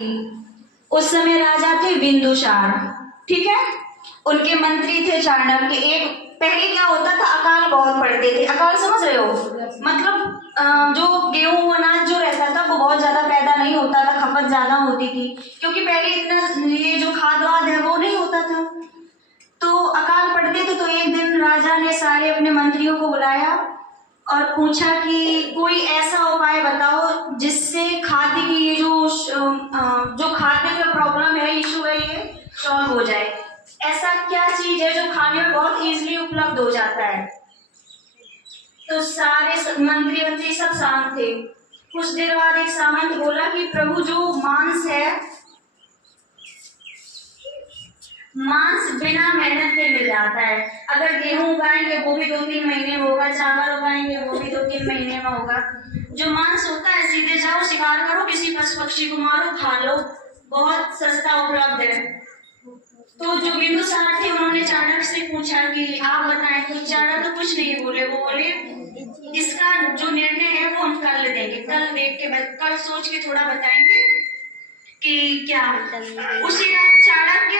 उस समय राजा थे बिंदुसार, ठीक है। उनके मंत्री थे चाणक्य। एक पहले क्या होता था, अकाल बहुत पड़ते थे। अकाल समझ रहे हो, मतलब जो गेहूं अनाज जो रहता था वो बहुत ज्यादा पैदा नहीं होता था, खपत ज्यादा होती थी, क्योंकि पहले इतना ये जो खाद वाद है वो नहीं होता था। तो अकाल पड़ते थे। तो एक दिन राजा ने सारे अपने मंत्रियों को बुलाया और पूछा कि कोई ऐसा उपाय बताओ जिससे खाद्य की ये जो खाद्य का प्रॉब्लम है, इशू है, ये सॉल्व हो जाए। ऐसा क्या चीज है जो खाने में बहुत इजीली उपलब्ध हो जाता है। तो सारे मंत्री सब शांत थे। कुछ देर बाद एक सामंत बोला कि प्रभु, जो मांस है, मांस बिना मेहनत के मिल जाता है। अगर गेहूं उगाएंगे वो भी 2-3 महीने में होगा, चावल उगाएंगे वो भी 2-3 महीने में होगा। जो मांस होता है, सीधे जाओ, शिकार करो, किसी पशु पक्षी को मारो, खा लो, बहुत सस्ता उपलब्ध है। तो जो बिंदुसार थे उन्होंने चाणक्य से पूछा कि आप बताएं। तो चाणक्य तो कुछ नहीं बोले। वो बोले इसका जो निर्णय है वो हम कल देंगे, कल देख के कल सोच के थोड़ा बताएंगे कि क्या। उसी रात चाणक्य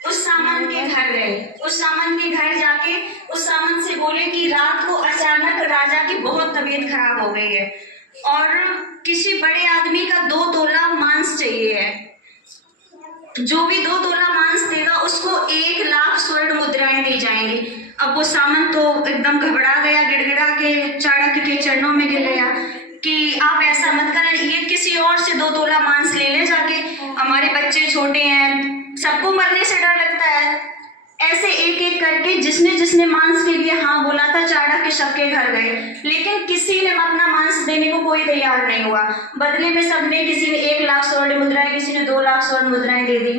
उस सामंत के घर गए। उस सामंत के घर जाके उस सामंत से बोले कि रात को अचानक राजा की बहुत तबीयत खराब हो गई है और किसी बड़े आदमी का 2 तोला मांस चाहिए है। जो भी 2 तोला मांस देगा उसको 1 लाख स्वर्ण मुद्राएं दी जाएंगी। अब वो सामंत तो एकदम घबरा गया, गिड़गिड़ा के चाणक्य के चरणों में गिर गया कि आप ऐसा मत करें, ये किसी और से 2 तोला मांस ले ले जाके, हमारे बच्चे छोटे हैं, सबको मरने से डर लगता है। ऐसे एक एक करके जिसने जिसने मांस के लिए हाँ बोला था, चाणक्य सबके घर गए, लेकिन किसी ने अपना मांस देने को कोई तैयार नहीं हुआ। बदले में सबने, किसी ने 1 लाख स्वर्ण मुद्राएं, किसी ने 2 लाख स्वर्ण मुद्राएं दे दी।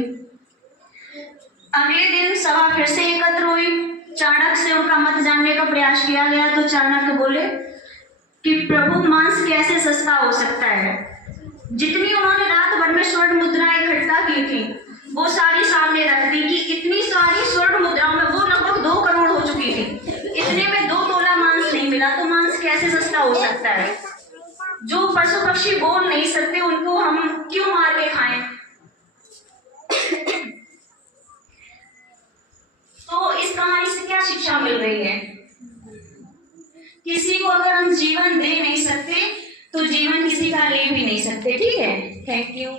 अगले दिन सभा फिर से एकत्र हुई। चाणक्य से उनका मत जानने का प्रयास किया गया। तो चाणक्य बोले कि प्रभु, मांस कैसे सस्ता हो सकता है। जितनी उन्होंने रात भर में स्वर्ण मुद्राएं इकट्ठा की थी वो सारी सामने रख दी कि इतनी सारी स्वर्ण मुद्राओं में वो लगभग 2 करोड़ हो चुकी थी, इतने में 2 तोला मांस नहीं मिला। तो मांस कैसे सस्ता हो सकता है। जो पशु पक्षी बोल नहीं सकते उनको हम क्यों मार के खाएं। तो इस कहानी से क्या शिक्षा मिल रही है। किसी को अगर हम जीवन दे नहीं सकते तो जीवन किसी का ले भी नहीं सकते। ठीक है, थैंक यू।